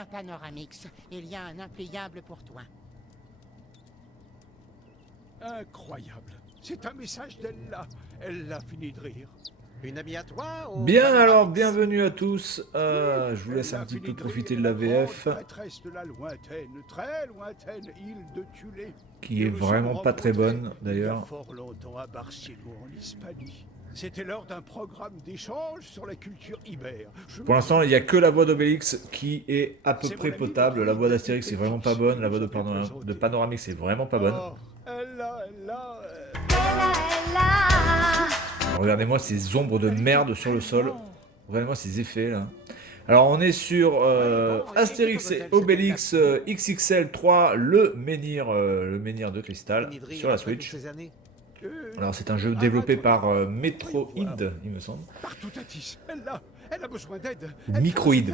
Viens, Panoramix. Il y a un impliable pour toi. Incroyable. C'est un message d'Ella. Elle a fini de rire. Une amie à toi ou Bien alors, Panoramix? bienvenue à tous. Je vous laisse un petit peu profiter de la VF, Prêtresse de la lointaine, très lointaine île de Thulé. qui est vraiment pas très bonne Il y a d'ailleurs. fort longtemps à Barcelone, en Hispanie. C'était lors d'un programme d'échange sur la culture ibère. Pour l'instant, il n'y a que la voix d'Obélix qui est à peu près potable. La voix d'Astérix est vraiment pas bonne. La voix de Panoramix est vraiment pas bonne. Oh, Ella. Alors, regardez-moi ces ombres de merde sur le sol. Regardez-moi ces effets là. Alors on est sur Astérix et Obélix XXL 3, le menhir de cristal sur la Switch. Alors c'est un jeu développé par Metroid, il me semble. Partout Atis, elle a besoin d'aide. Microïd,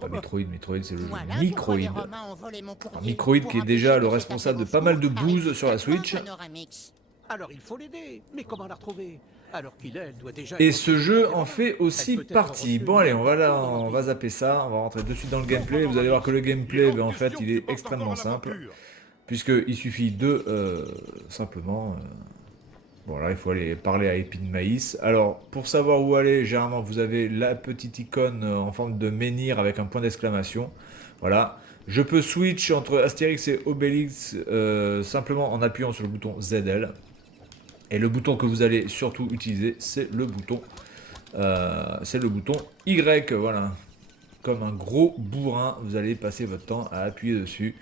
pas Metroid, c'est le jeu Voilà Microïd. pourquoi les Romains ont volé mon courrier. Microïd qui est Pour déjà empêcher le que responsable de cet pas mal de appel bouse au sur la secours Switch. Panoramix. Alors il faut l'aider. Mais comment la retrouver? Alors qu'il elle doit déjà... Et être ce en jeu sécurité. en fait aussi Elle peut être partie. reçue Bon allez, on dans va zapper ça, on va rentrer de suite dans le gameplay. Vous allez voir que le gameplay, ben, en fait, il est extrêmement simple. Puisqu'il suffit de simplement... bon là, il faut aller parler à Épine Maïs. Alors, pour savoir où aller, généralement, vous avez la petite icône en forme de menhir avec un point d'exclamation. Voilà. Je peux switch entre Astérix et Obélix simplement en appuyant sur le bouton ZL. Et le bouton que vous allez surtout utiliser, c'est le bouton Y, voilà. Comme un gros bourrin, vous allez passer votre temps à appuyer dessus.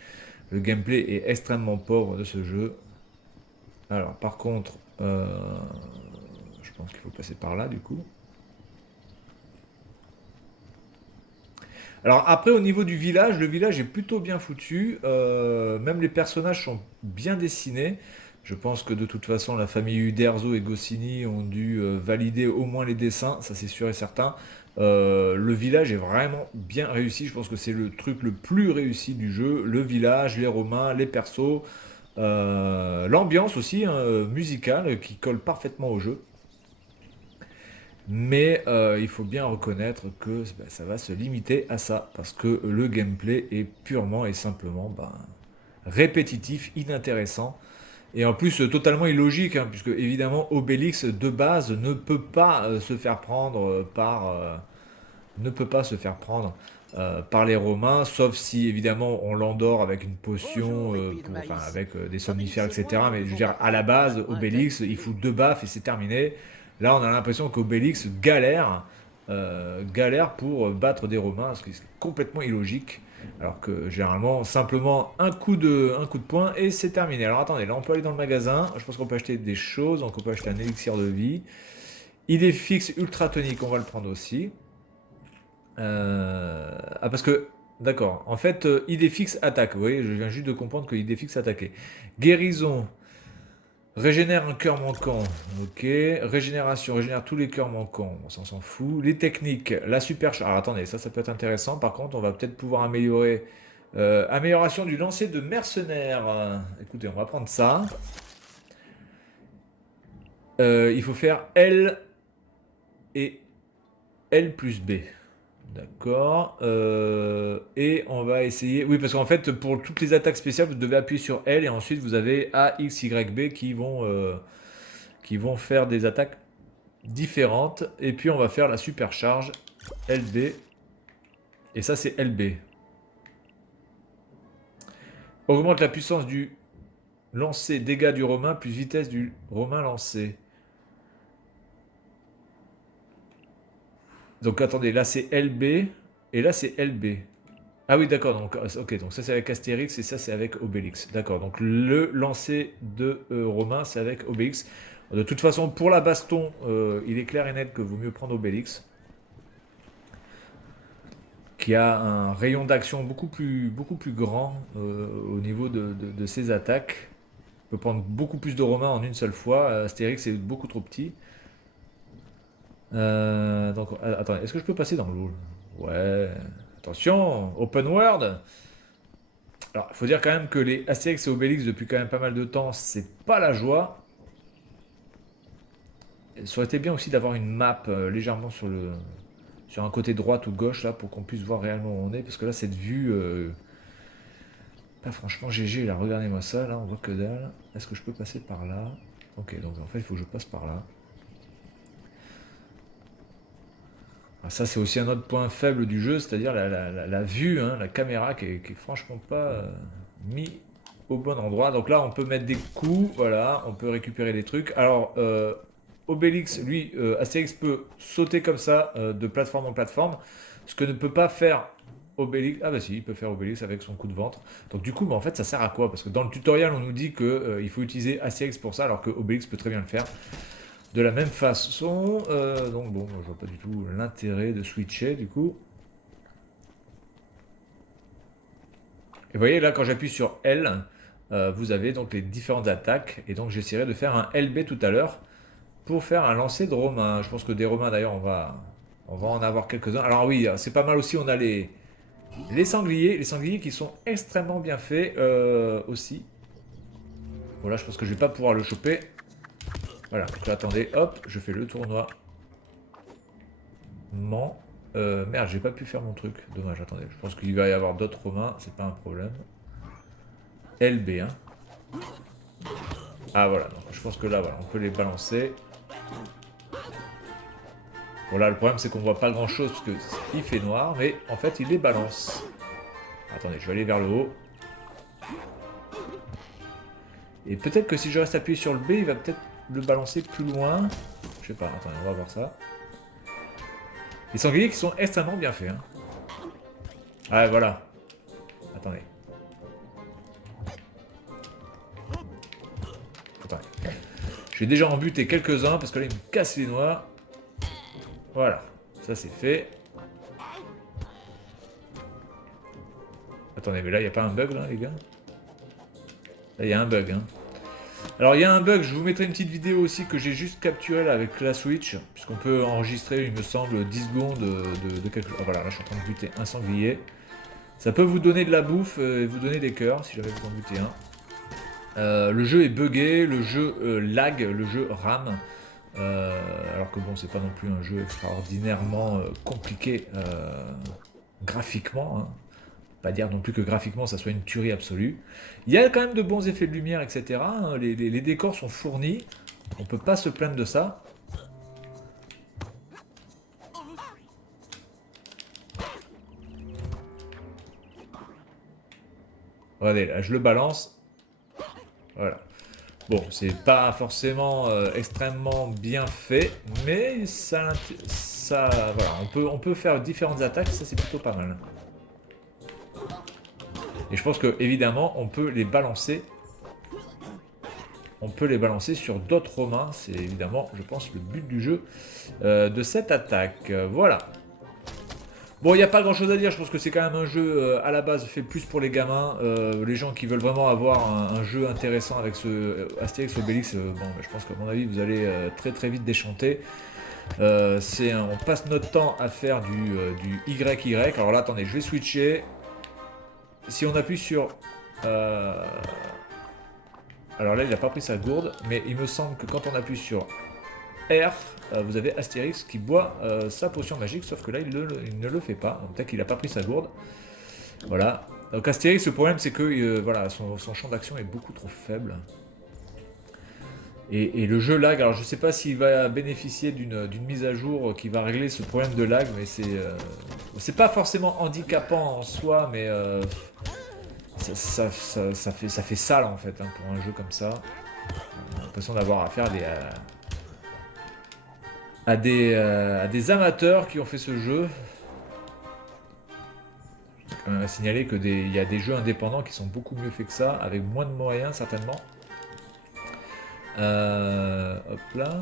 Le gameplay est extrêmement pauvre de ce jeu. Alors, par contre, je pense qu'il faut passer par là, du coup. Alors après, au niveau du village, le village est plutôt bien foutu. Même les personnages sont bien dessinés. Je pense que de toute façon, la famille Uderzo et Goscinny ont dû valider au moins les dessins, ça c'est sûr et certain. Le village est vraiment bien réussi. Je pense que c'est le truc le plus réussi du jeu. Le village, les Romains, les persos, l'ambiance aussi musicale qui colle parfaitement au jeu. Mais il faut bien reconnaître que ça va se limiter à ça, parce que le gameplay est purement et simplement répétitif, inintéressant, et en plus totalement illogique, hein, puisque évidemment Obélix de base ne peut pas se faire prendre par les Romains, sauf si évidemment on l'endort avec une potion, avec des somnifères, etc. Mais je veux dire, à la base, Obélix, il fout 2 baffes et c'est terminé. Là, on a l'impression qu'Obélix galère pour battre des Romains, ce qui est complètement illogique. Alors que généralement, simplement un coup de poing et c'est terminé. Alors attendez, là on peut aller dans le magasin. Je pense qu'on peut acheter des choses. Donc on peut acheter un élixir de vie. Idée fixe ultra tonique, on va le prendre aussi. Parce que, d'accord, en fait, idée fixe attaque. Vous voyez, je viens juste de comprendre que idée fixe attaquait. Guérison. Régénère un cœur manquant, ok. Régénération, régénère tous les cœurs manquants, on s'en fout. Les techniques, la supercharge. Alors attendez, ça peut être intéressant. Par contre, on va peut-être pouvoir améliorer. Amélioration du lancer de mercenaires. Écoutez, on va prendre ça. Il faut faire L et L plus B. D'accord. Et on va essayer... Oui, parce qu'en fait, pour toutes les attaques spéciales, vous devez appuyer sur L et ensuite vous avez A, X, Y, B qui vont faire des attaques différentes. Et puis on va faire la supercharge LB. Et ça, c'est LB. Augmente la puissance du lancer dégâts du Romain plus vitesse du Romain lancé. Donc attendez, là c'est LB et là c'est LB. Ah oui, d'accord, donc ok, donc ça c'est avec Astérix et ça c'est avec Obélix. D'accord, donc le lancer de Romain c'est avec Obélix. De toute façon, pour la baston, il est clair et net que vaut mieux prendre Obélix, qui a un rayon d'action beaucoup plus grand au niveau de ses attaques. Il peut prendre beaucoup plus de Romains en une seule fois. Astérix est beaucoup trop petit. Donc, attendez, est-ce que je peux passer dans l'eau? Ouais, attention, open world. Alors, il faut dire quand même que les Astérix et Obélix, depuis quand même pas mal de temps, c'est pas la joie. Ça aurait été bien aussi d'avoir une map légèrement sur sur un côté droite ou gauche là pour qu'on puisse voir réellement où on est, parce que là cette vue, franchement GG là, regardez-moi ça, là on voit que dalle. Est-ce que je peux passer par là? Ok, donc en fait il faut que je passe par là. Ah, ça c'est aussi un autre point faible du jeu, c'est-à-dire la vue, hein, la caméra qui est franchement pas mis au bon endroit. Donc là on peut mettre des coups, voilà, on peut récupérer des trucs. Alors Obélix, lui, Astérix peut sauter comme ça de plateforme en plateforme, ce que ne peut pas faire Obélix. Ah bah si, il peut faire Obélix avec son coup de ventre. Donc du coup, bah, en fait, ça sert à quoi? Parce que dans le tutoriel, on nous dit que il faut utiliser Astérix pour ça, alors que Obélix peut très bien le faire. De la même façon, donc bon, je vois pas du tout l'intérêt de switcher du coup. Et vous voyez là, quand j'appuie sur L, vous avez donc les différentes attaques. Et donc j'essaierai de faire un LB tout à l'heure pour faire un lancer de Romain. Je pense que des Romains d'ailleurs, on va en avoir quelques-uns. Alors oui, c'est pas mal aussi, on a les sangliers qui sont extrêmement bien faits aussi. Voilà, je pense que je vais pas pouvoir le choper. Voilà, donc là, attendez, hop, je fais le tournoi. Merde, j'ai pas pu faire mon truc. Dommage, attendez. Je pense qu'il va y avoir d'autres Romains, c'est pas un problème. LB, hein. Ah voilà, donc je pense que là, voilà, on peut les balancer. Bon là, le problème, c'est qu'on voit pas grand-chose, parce qu'il fait noir, mais en fait, il les balance. Attendez, je vais aller vers le haut. Et peut-être que si je reste appuyé sur le B, il va peut-être le balancer plus loin. Je sais pas, attendez, on va voir ça. Les sangliers qui sont extrêmement bien faits. Hein. Ah voilà. Attendez. Attendez. Je vais déjà en buter quelques-uns parce que là il me casse les noix. Voilà. Ça c'est fait. Attendez, mais là il n'y a pas un bug là les gars? Là il y a un bug hein. Alors il y a un bug, je vous mettrai une petite vidéo aussi que j'ai juste capturée là avec la Switch, puisqu'on peut enregistrer, il me semble, 10 secondes de quelque chose. Ah, voilà, là je suis en train de buter un sanglier. Ça peut vous donner de la bouffe et vous donner des cœurs, si jamais vous en butez un. Le jeu est buggé, le jeu lag, le jeu rame. Alors que bon, c'est pas non plus un jeu extraordinairement compliqué graphiquement, hein. Pas dire non plus que graphiquement ça soit une tuerie absolue. Il y a quand même de bons effets de lumière, etc. Hein. Les décors sont fournis. On peut pas se plaindre de ça. Regardez, là je le balance. Voilà. Bon, c'est pas forcément extrêmement bien fait, mais ça voilà, on peut faire différentes attaques, ça c'est plutôt pas mal. Et je pense que évidemment on peut les balancer. On peut les balancer sur d'autres Romains. C'est évidemment, je pense, le but du jeu de cette attaque. Voilà. Bon, il n'y a pas grand chose à dire. Je pense que c'est quand même un jeu à la base fait plus pour les gamins. Les gens qui veulent vraiment avoir un jeu intéressant avec ce Astérix Obélix. Bon, je pense qu'à mon avis, vous allez très très vite déchanter. On passe notre temps à faire du YY. Alors là, attendez, je vais switcher. Si on appuie sur... Alors là, il n'a pas pris sa gourde, mais il me semble que quand on appuie sur R, vous avez Astérix qui boit sa potion magique, sauf que là, il ne le fait pas. Donc peut-être qu'il n'a pas pris sa gourde. Voilà. Donc Astérix, le problème, c'est que voilà, son champ d'action est beaucoup trop faible. Et le jeu lag, alors je ne sais pas s'il va bénéficier d'une mise à jour qui va régler ce problème de lag, mais c'est pas forcément handicapant en soi, mais ça fait sale en fait hein, pour un jeu comme ça. On a l'impression d'avoir affaire à des amateurs qui ont fait ce jeu. Je tiens quand même à signaler qu'il y a des jeux indépendants qui sont beaucoup mieux faits que ça, avec moins de moyens certainement. Hop là.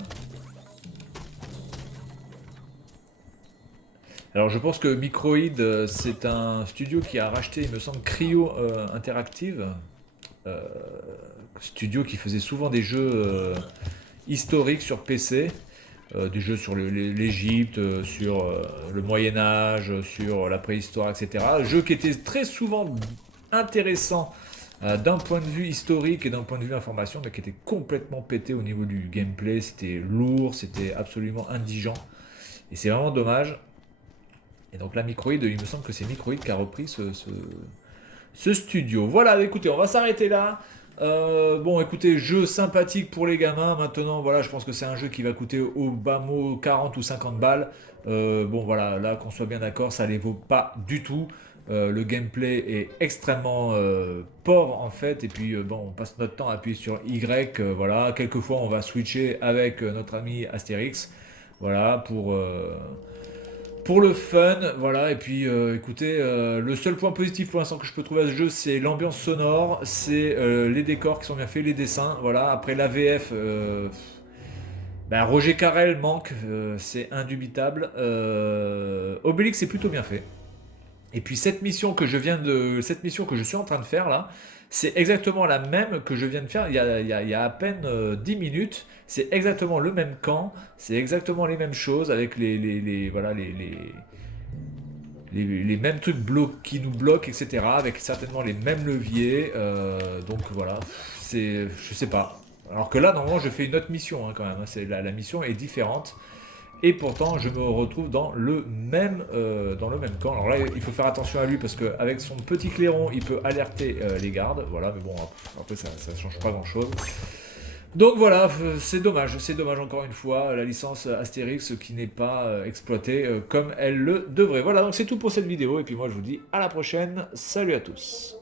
Alors je pense que Microïd, c'est un studio qui a racheté, il me semble, Cryo Interactive. Studio qui faisait souvent des jeux historiques sur PC. Des jeux sur l'Égypte, sur le Moyen-Âge, sur la préhistoire, etc. Jeux qui étaient très souvent intéressants d'un point de vue historique et d'un point de vue information, mais qui étaient complètement pétés au niveau du gameplay. C'était lourd, c'était absolument indigent. Et c'est vraiment dommage. Et donc la Microïd, il me semble que c'est Microïd qui a repris ce studio. Voilà, écoutez, on va s'arrêter là. Bon, écoutez, jeu sympathique pour les gamins. Maintenant, voilà, je pense que c'est un jeu qui va coûter au bas mot 40 ou 50 balles. Bon, voilà, là, qu'on soit bien d'accord, ça les vaut pas du tout. Le gameplay est extrêmement pauvre en fait. Et puis, bon, on passe notre temps à appuyer sur Y. Voilà, quelquefois, on va switcher avec notre ami Astérix. Voilà, pour le fun, voilà, et puis écoutez, le seul point positif pour l'instant que je peux trouver à ce jeu, c'est l'ambiance sonore, c'est les décors qui sont bien faits, les dessins, voilà, après l'AVF, ben, Roger Carrel manque, c'est indubitable, Obélix est plutôt bien fait, et puis cette mission que je suis en train de faire là, c'est exactement la même que je viens de faire il y a à peine 10 minutes. C'est exactement le même camp, c'est exactement les mêmes choses avec voilà, les mêmes trucs qui nous bloquent, etc. Avec certainement les mêmes leviers. Donc voilà, je sais pas. Alors que là, normalement, je fais une autre mission hein, quand même. La mission est différente. Et pourtant, je me retrouve dans le même camp. Alors là, il faut faire attention à lui parce qu'avec son petit clairon, il peut alerter les gardes. Voilà, mais bon, après, ça ne change pas grand-chose. Donc voilà, c'est dommage encore une fois, la licence Astérix qui n'est pas exploitée comme elle le devrait. Voilà, donc c'est tout pour cette vidéo. Et puis moi, je vous dis à la prochaine. Salut à tous.